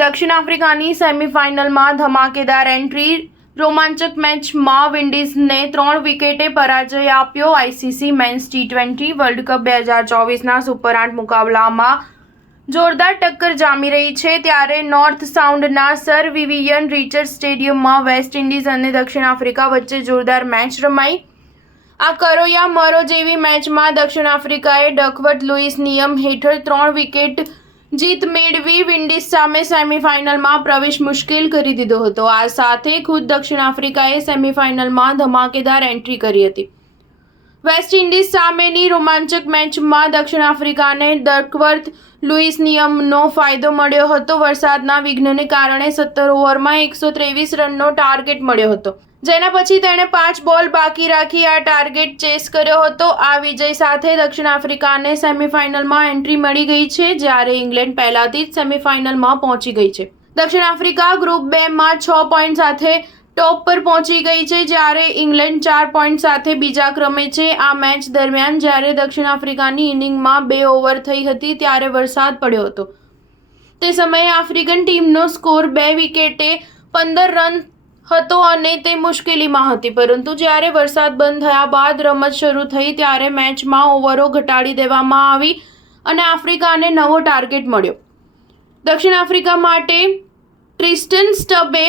દક્ષિણ આફ્રિકાની સેમીફાઇનલમાં ધમાકેદાર એન્ટ્રી, રોમાંચક મેચમાં વિન્ડીઝને 3 વિકેટે પરાજય આપ્યો। આઈસીસી મેન્સ ટી20 વર્લ્ડ કપ 2024ના સુપર 8 મુકાબલામાં જોરદાર ટક્કર જામી રહી છે। ત્યારે નોર્થ સાઉન્ડના સર વિવિયન રિચર્ડ સ્ટેડિયમમાં વેસ્ટ ઇન્ડિઝ અને દક્ષિણ આફ્રિકા વચ્ચે જોરદાર મેચ રમાઈ। આ કરો યા મરો જેવી મેચમાં દક્ષિણ આફ્રિકાએ ડકવર્થ લુઇસ નિયમ હેઠળ 3 વિકેટ જીત મેળવી વિન્ડીઝ સામે સેમીફાઇનલમાં પ્રવેશ મુશ્કેલ કરી દીધો હતો। આ સાથે ખુદ દક્ષિણ આફ્રિકાએ સેમીફાઇનલમાં ધમાકેદાર એન્ટ્રી કરી હતી। વેસ્ટ ઇન્ડિઝ સામેની રોમાંચક મેચમાં દક્ષિણ આફ્રિકાને ડકવર્થ લુઇસ નિયમનો ફાયદો મળ્યો હતો। વરસાદના વિઘ્નને કારણે 17 ઓવરમાં 123 રનનો ટાર્ગેટ મળ્યો હતો, જેના પછી તેણે 5 બોલ બાકી રાખી આ ટાર્ગેટ ચેસ કર્યો હતો। આ વિજય સાથે દક્ષિણ આફ્રિકાને સેમીફાઇનલમાં એન્ટ્રી મળી ગઈ છે, જ્યારે ઇંગ્લેન્ડ પહેલાથી જ સેમીફાઇનલમાં પહોંચી ગઈ છે। દક્ષિણ આફ્રિકા ગ્રુપ 2માં 6 પોઈન્ટ સાથે ટોપ પર પહોંચી ગઈ છે, જ્યારે ઇંગ્લેન્ડ 4 પોઈન્ટ સાથે બીજા ક્રમે છે। આ મેચ દરમિયાન જ્યારે દક્ષિણ આફ્રિકાની ઇનિંગમાં 2 ઓવર થઈ હતી ત્યારે વરસાદ પડ્યો હતો। તે સમયે આફ્રિકન ટીમનો સ્કોર 2 વિકેટે 15 રન હતો અને તે મુશ્કેલીમાં હતી, પરંતુ જ્યારે વરસાદ બંધ થયા બાદ રમત શરૂ થઈ ત્યારે મેચમાં ઓવરો ઘટાડી દેવામાં આવી અને આફ્રિકાને નવો ટાર્ગેટ મળ્યો। દક્ષિણ આફ્રિકા માટે ટ્રિસ્ટન સ્ટબે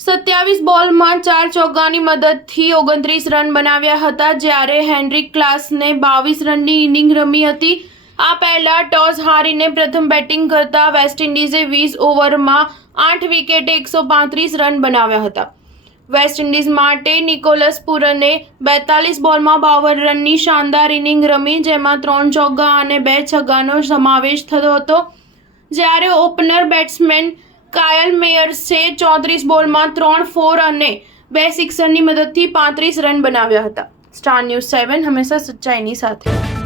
27 બોલમાં 4 ચોગ્ગાની મદદથી 29 રન બનાવ્યા હતા, જ્યારે હેનરિક ક્લાસને 22 રનની ઇનિંગ રમી હતી। આ પહેલા ટોસ હારીને પ્રથમ બેટિંગ કરતા વેસ્ટ ઇન્ડિઝે 20 ઓવરમાં 8 વિકેટે 135 રન બનાવ્યા હતા। વેસ્ટ ઇન્ડિઝ માટે નિકોલસ પુરને 42 બોલમાં 52 રનની શાનદાર ઇનિંગ રમી, જેમાં 3 ચોગ્ગા અને 2 છગ્ગાનો સમાવેશ થતો હતો, જ્યારે ઓપનર બેટ્સમેન કાયલ મેયર્સે 34 બોલમાં 3 4 અને 2 સિક્સરની મદદથી 35 રન બનાવ્યા હતા। સ્ટાર ન્યૂઝ 7 હંમેશા સચ્ચાઈની સાથે।